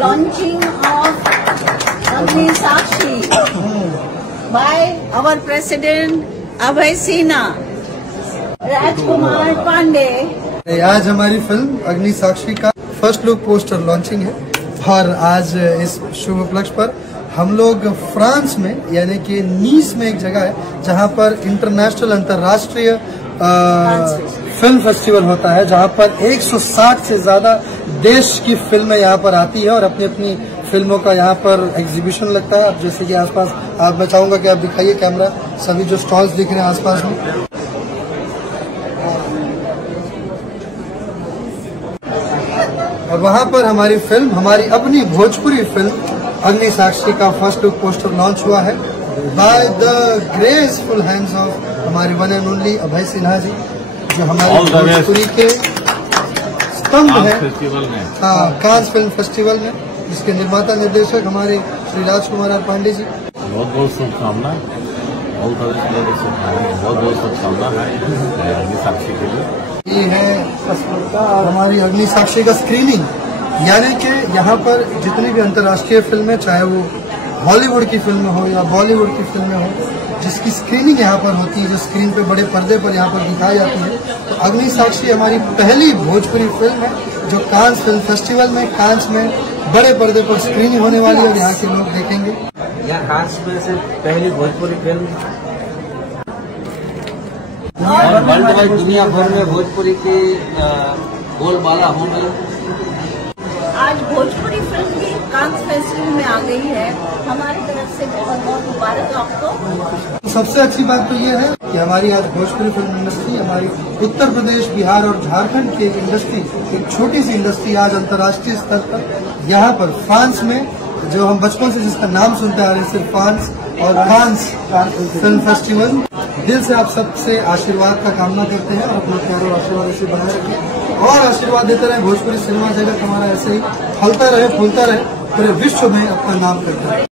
launching of Agni Sakshi by our President Abhay Sinha, Rajkumar Pandey। आज हमारी film अग्नि साक्षी का फर्स्ट लुक पोस्टर लॉन्चिंग है और आज इस शुभ उपलक्ष्य पर हम लोग फ्रांस में यानी कि नीस में एक जगह है जहां पर इंटरनेशनल अंतर्राष्ट्रीय फिल्म फेस्टिवल होता है, जहां पर 160 से ज्यादा देश की फिल्में यहां पर आती है और अपनी अपनी फिल्मों का यहां पर एग्जीबिशन लगता है। अब जैसे कि आसपास आप मैं चाहूंगा कि आप दिखाइए कैमरा, सभी जो स्टॉल्स दिख रहे हैं आसपास में। और वहां पर हमारी फिल्म, हमारी अपनी भोजपुरी फिल्म अग्नि साक्षी का फर्स्ट लुक पोस्टर लॉन्च हुआ है by the graceful hands of हमारी वन एंड ओनली अभय सिन्हा जी, जो हमारे भोजपुरी के स्तंभ है कांस फिल्म फेस्टिवल में, जिसके निर्माता निर्देशक हमारे श्री राजकुमार पांडे जी। बहुत बहुत शुभकामना, बहुत बहुत शुभकामना है अग्नि साक्षी के लिए। ये है हमारी अग्नि साक्षी का स्क्रीनिंग, यानी कि यहाँ पर जितनी भी अंतर्राष्ट्रीय फिल्में, चाहे वो हॉलीवुड की फिल्में हो या बॉलीवुड की फिल्में हो, जिसकी स्क्रीनिंग यहाँ पर होती है, जो स्क्रीन पे बड़े पर्दे पर यहाँ पर दिखाई जाती है, तो अग्नि साक्षी हमारी पहली भोजपुरी फिल्म है जो कांस फिल्म फेस्टिवल में, कांस में बड़े पर्दे पर स्क्रीनिंग होने वाली है और यहाँ के लोग देखेंगे। यहाँ कांस में से पहली भोजपुरी फिल्म वर्ल्ड वाइड दुनिया भर में भोजपुरी की बोलबाला होने। आज भोजपुरी फिल्म भी कांस फेस्टिवल में आ गई है, हमारी तरफ से बहुत बहुत मुबारक आपको। सबसे अच्छी बात तो ये है कि हमारी आज भोजपुरी फिल्म इंडस्ट्री, हमारी उत्तर प्रदेश, बिहार और झारखंड की एक इंडस्ट्री, एक छोटी सी इंडस्ट्री आज अंतर्राष्ट्रीय स्तर पर यहाँ पर फ्रांस में, जो हम बचपन से जिसका नाम सुनते आ रहे हैं, सिर्फ फ्रांस और कांस फिल्म फेस्टिवल। दिल से आप सबसे आशीर्वाद का कामना करते हैं और अपना प्यार और आशीर्वाद ऐसे बनाए रखें और आशीर्वाद देते रहे। भोजपुरी सिनेमा जगत हमारा ऐसे ही फलता रहे, फूलता रहे, पूरे विश्व में अपना नाम करता है।